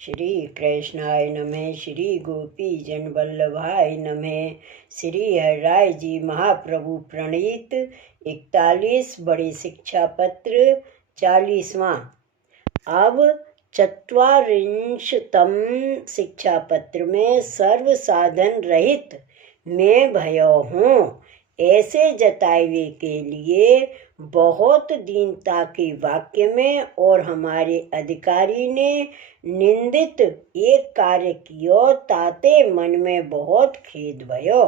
श्री कृष्णाय नमः। श्री गोपी जन वल्लभाय नमः। श्री हरिराय जी महाप्रभु प्रणीत 41 बड़े शिक्षा पत्र 40वां। अब 44तम शिक्षा पत्र में सर्व साधन रहित मैं भयो हूँ ऐसे जतावे के लिए बहुत दीनता के वाक्य में और हमारे अधिकारी ने निंदित एक कार्य कियो ताते मन में बहुत खेद भयो,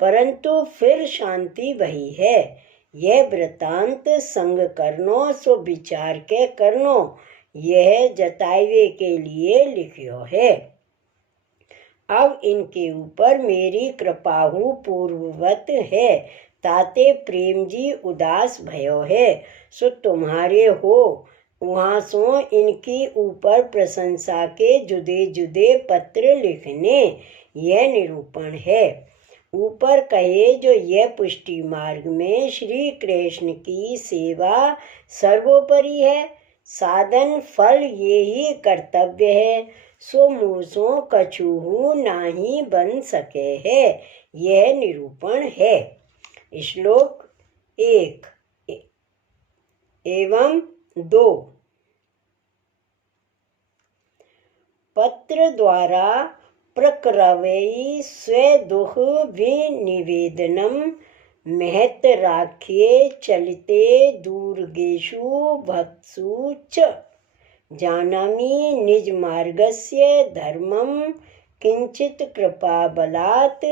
परंतु फिर शांति वही है। यह वृतांत संग करनो सो विचार के करनो, यह जतावे के लिए लिखियो है। अब इनके ऊपर मेरी कृपाहु पूर्ववत है, ताते प्रेम जी उदास भयो है। सो तुम्हारे हो वहाँ सो इनकी ऊपर प्रशंसा के जुदे जुदे पत्र लिखने, यह निरूपण है। ऊपर कहे जो यह पुष्टि मार्ग में श्री कृष्ण की सेवा सर्वोपरि है, साधन फल ये ही कर्तव्य है। सो मूसों कछुहु नाही बन सके है, यह निरूपण है। श्लोक 1 एवं 2। पत्र द्वारा प्रकरवै स्वे दुख विनिवेदनम महत राख्ये चलिते दूर्गेषु भक्सु च जानामि निज मार्गस्य धर्मं किंचित कृपा बलात्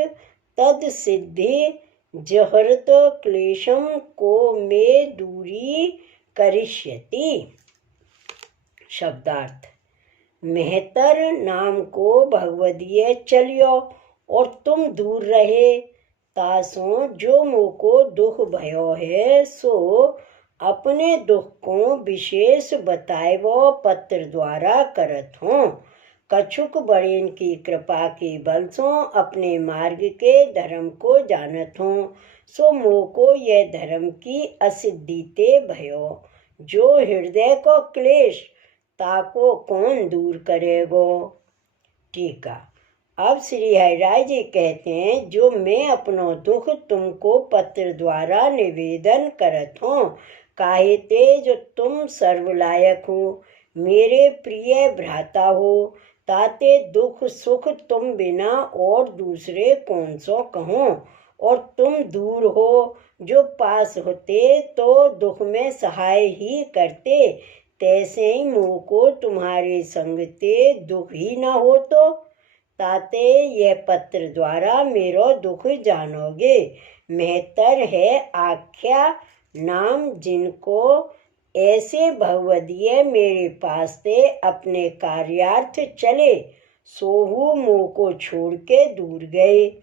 तद सिद्धि जहरत क्लेशम को मे दूरी करिष्यति। शब्दार्थ। मेहतर नाम को भगवदीय चलियो और तुम दूर रहे, तासों जो मोको दुख भयो है सो अपने दुख को विशेष बताए वो पत्र द्वारा करत हों। कछुक बड़ेन की कृपा के बल सो अपने मार्ग के धर्म को जानत हों, सो मोको यह धर्म की असिद्धि ते भयो। जो हृदय को क्लेश ताको कौन दूर करेगो। टीका। अब श्री हरिराय जी कहते हैं, जो मैं अपनो दुख तुमको पत्र द्वारा निवेदन करत हूँ, काहे ते जो तुम सर्वलायक हो, मेरे प्रिय भ्राता हो, ताते दुख सुख तुम बिना और दूसरे कौन सो कहूँ। और तुम दूर हो, जो पास होते तो दुख में सहाय ही करते, तैसे ही मुँह को तुम्हारे संग ते दुख ही न हो तो, ताते यह पत्र द्वारा मेरो दुख जानोगे। मेहतर है आख्या नाम जिनको ऐसे भगवदीय मेरे पास से अपने कार्यार्थ चले, सोहु मुँह को छोड़ के दूर गए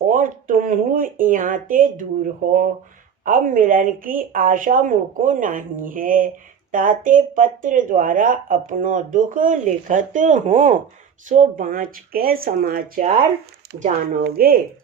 और तुमहु यहाँ ते दूर हो। अब मिलन की आशा मुँह को नहीं है, ताते पत्र द्वारा अपनो दुख लिखत हो, सो बाँच के समाचार जानोगे।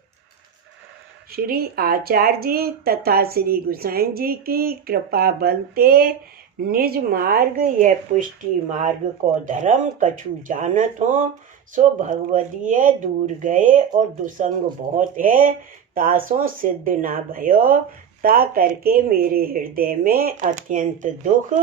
श्री आचार्य जी तथा श्री गोसाई जी की कृपा बलते निज मार्ग यह पुष्टि मार्ग को धर्म कछु जानत हो, सो भगवदीय दूर गए और दुसंग बहुत है, तासों सिद्ध ना भयो, ता करके मेरे हृदय में अत्यंत दुख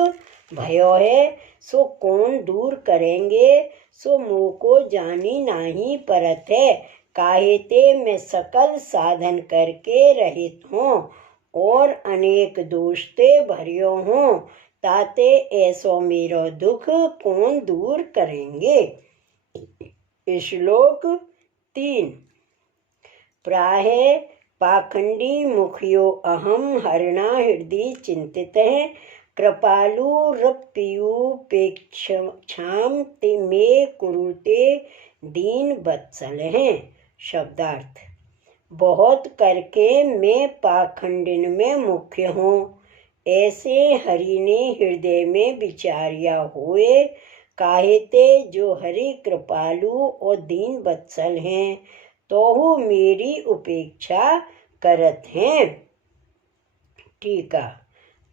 भयो है। सो कौन दूर करेंगे, सो मुँह को जानी नाही परत है, काहे ते मैं सकल साधन करके रहित हूँ और अनेक दोष ते भरियो हूँ, ताते ऐसो मेरो दुख कौन दूर करेंगे। श्लोक 3। प्राह पाखंडी मुखियो अहम हरिणा हृदय चिंतित है, कृपालुरप्युपेक्षाम ते मे कुरुते दीन वत्सल हैं। शब्दार्थ। बहुत करके मैं पाखंडिन में मुख्य हूँ, ऐसे हरि ने हृदय में विचारिया हुए, काहे ते जो हरि कृपालु और दीन वत्सल हैं, तोहु मेरी उपेक्षा करत हैं। टीका।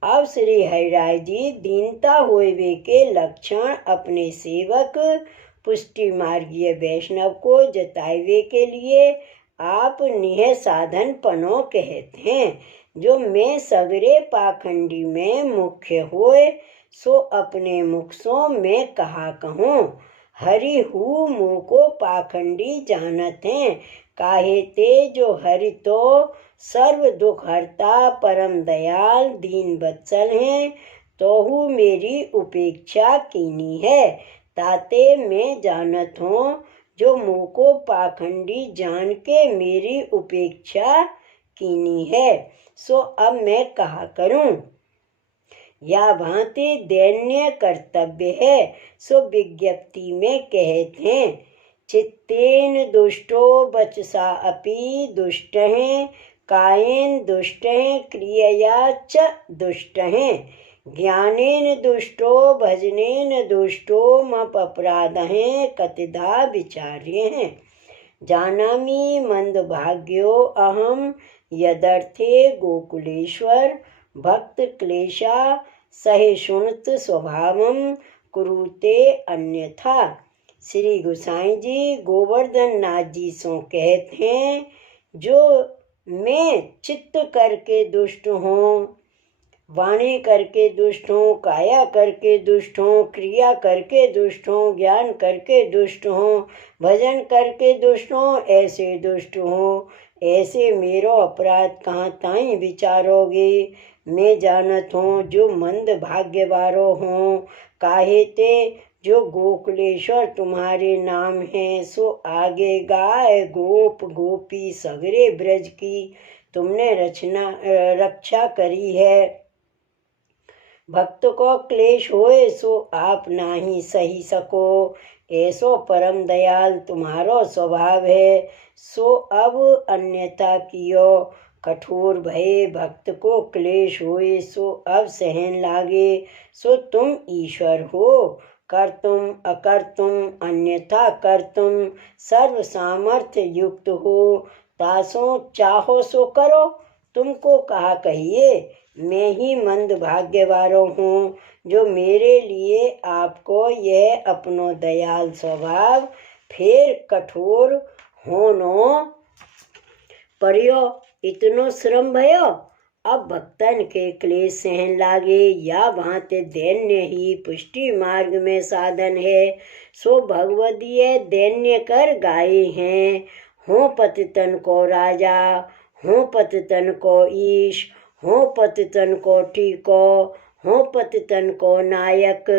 अब श्री हरिराय जी दीनता होवे के लक्षण अपने सेवक पुष्टि मार्गीय वैष्णव को जतावे के लिए आप निह साधन पनो कहते हैं। जो मैं सगरे पाखंडी में मुख्य होए, सो अपने मुख सो मैं कहा कहूँ। हरि हु मुँह को पाखंडी जानत हैं, काहे ते जो हरि तो सर्व दुख हरता परम दयाल दीन वत्सल हैं। तोहू मेरी उपेक्षा कीनी है, ताते मैं जानत हूँ। जो मुँह को पाखंडी जान के मेरी उपेक्षा कीनी है, सो अब मैं कहा करूं। या भांति दैन्य कर्तव्य है, सो विज्ञप्ति में कहते हैं। चित्तेन दुष्टो वचसा अपि दुष्ट हैं, कायेन दुष्ट हैं, क्रियया च दुष्ट हैं। ज्ञानेन दुष्टो भजनेन दुष्टो मपराध हैं, कतिधा विचार्य हैं। जानामि मंदभाग्यो अहम यदर्थे गोकुलेश्वर, भक्त क्लेशा सहिष्णुत स्वभावम कुरुते अन्यथा। श्री गोसाई जी गोवर्धन नाथ जी सो कहते हैं, जो मैं चित्त करके दुष्ट हूँ, वाणी करके दुष्ट हूँ, काया करके दुष्ट हूँ, क्रिया करके दुष्ट हूँ, ज्ञान करके दुष्ट हूँ, भजन करके दुष्ट हूँ, ऐसे दुष्ट हूँ। ऐसे मेरो अपराध कहाँ ताई विचारोगे। मैं जानत हूँ जो मंद भाग्य वारो हूँ, काहे ते जो गोकुलेश्वर तुम्हारे नाम है। सो आगे गाय गोप गोपी सगरे ब्रज की तुमने रक्षा करी है। भक्त को क्लेश होए सो आप नाही सही सको, ऐसो परम दयाल तुम्हारो स्वभाव है। सो अब अन्यथा कियो कठोर भये, भक्त को क्लेश होए सो अब सहन लागे। सो तुम ईश्वर हो, कर तुम अकर तुम अन्यथा कर तुम सर्व सामर्थ्य युक्त हो। तासो चाहो सो करो, तुमको कहा कहिए। मैं ही मंद भाग्य वारो हूँ, जो मेरे लिए आपको यह अपनो दयाल स्वभाव फिर कठोर होनो पर्यो, इतनो श्रम भयो। अब भक्तन के क्लेश सहन लागे, या भांति दैन्य ही पुष्टि मार्ग में साधन है। सो भगवदीय दैन्य कर गाये हैं। हो पतितन को राजा, हो पतितन को ईश, हो पतितन को टीको, हो पतितन को नायक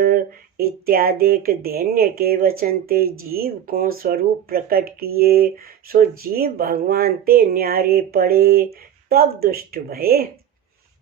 इत्यादि दैन्य के वचन ते जीव को स्वरूप प्रकट किए। सो जीव भगवान ते न्यारे पड़े, तब दुष्ट भये।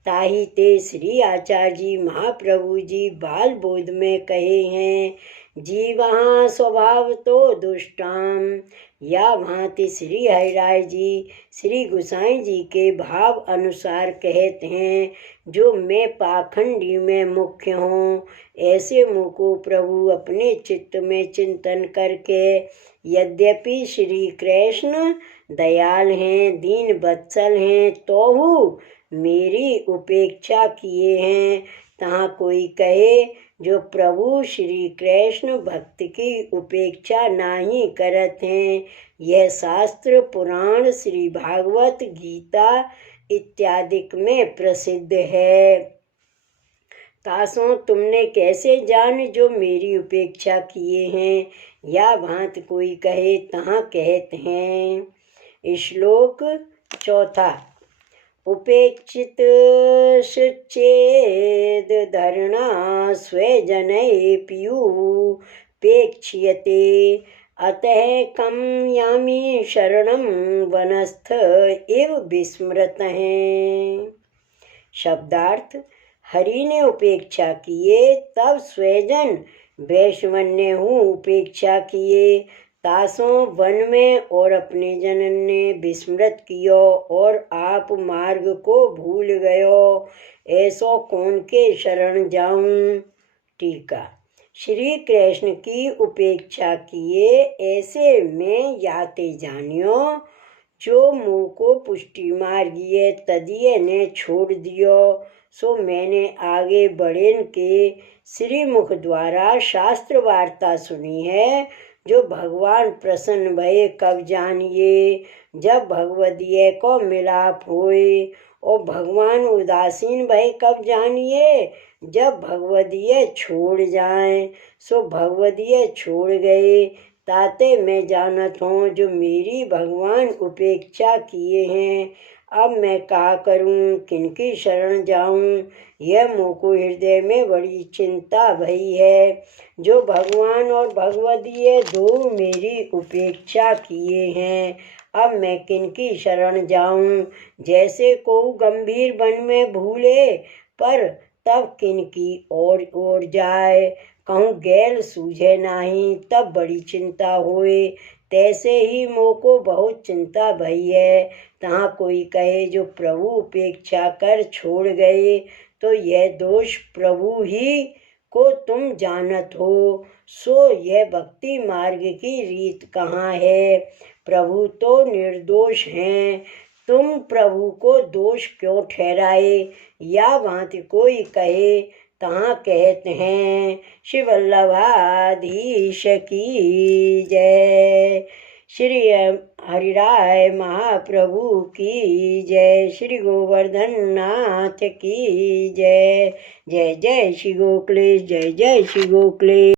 ताही ते श्री आचार्य जी महाप्रभु जी बाल बोध में कहे हैं, जीवहा स्वभाव तो दुष्टाम। या भांति श्री हरिराय जी श्री गोसाई जी के भाव अनुसार कहते हैं, जो मैं पाखंडी में मुख्य हूँ, ऐसे मुँह को प्रभु अपने चित्त में चिंतन करके, यद्यपि श्री कृष्ण दयाल हैं दीन वत्सल हैं, तो मेरी उपेक्षा किए हैं। तहाँ कोई कहे जो प्रभु श्री कृष्ण भक्त की उपेक्षा नहीं करत हैं। यह शास्त्र पुराण श्री भागवत गीता इत्यादि में प्रसिद्ध है। तासों तुमने कैसे जान जो मेरी उपेक्षा किए हैं। या भांत कोई कहे, तहाँ कहते हैं। श्लोक चौथा। उपेक्षित शुचेद धरणा स्वजनय प्युपेक्ष्यते, अतः कम यामी शरणम वनस्थ इव विस्मृत हैं। शब्दार्थ, हरि ने उपेक्षा किए तब स्वजन वैश्वन्य हूँ उपेक्षा किए। तासों वन में और अपने जनन ने विस्मृत कियो, और आप मार्ग को भूल गयो। ऐसो कौन के शरण जाऊं। टीका। श्री कृष्ण की उपेक्षा किए ऐसे में याते जानियो, जो मुँह को पुष्टि मार्गीय तदीय ने छोड़ दियो, सो मैंने आगे बढ़ेन के श्रीमुख द्वारा शास्त्र वार्ता सुनी है। जो भगवान प्रसन्न भये कब जानिए, जब भगवदीय को मिलाप होए। और भगवान उदासीन भये कब जानिए, जब भगवदीय छोड़ जाएं। सो भगवदीय छोड़ गए ताते मैं जानत हूँ, जो मेरी भगवान उपेक्षा किए हैं। अब मैं क्या करूं, किनकी शरण जाऊं, यह मोको हृदय में बड़ी चिंता भई है। जो भगवान और भगवदीय दो मेरी उपेक्षा किए हैं, अब मैं किनकी शरण जाऊं। जैसे को गंभीर वन में भूले, पर तब किनकी ओर जाए। कहूँ गैल सूझे नाही, तब बड़ी चिंता होए। तैसे ही मोको बहुत चिंता भई है। तहाँ कोई कहे जो प्रभु उपेक्षा कर छोड़ गए, तो यह दोष प्रभु ही को तुम जानत हो। सो यह भक्ति मार्ग की रीत कहाँ है। प्रभु तो निर्दोष हैं, तुम प्रभु को दोष क्यों ठहराए। या भांति कोई कहे, तहाँ कहते हैं श्री वल्लभाधीश की जय। श्री हरिराय महाप्रभु की जय। श्री गोवर्धन नाथ की जय। जय जय श्री गोखले, जय जय श्री गोखले।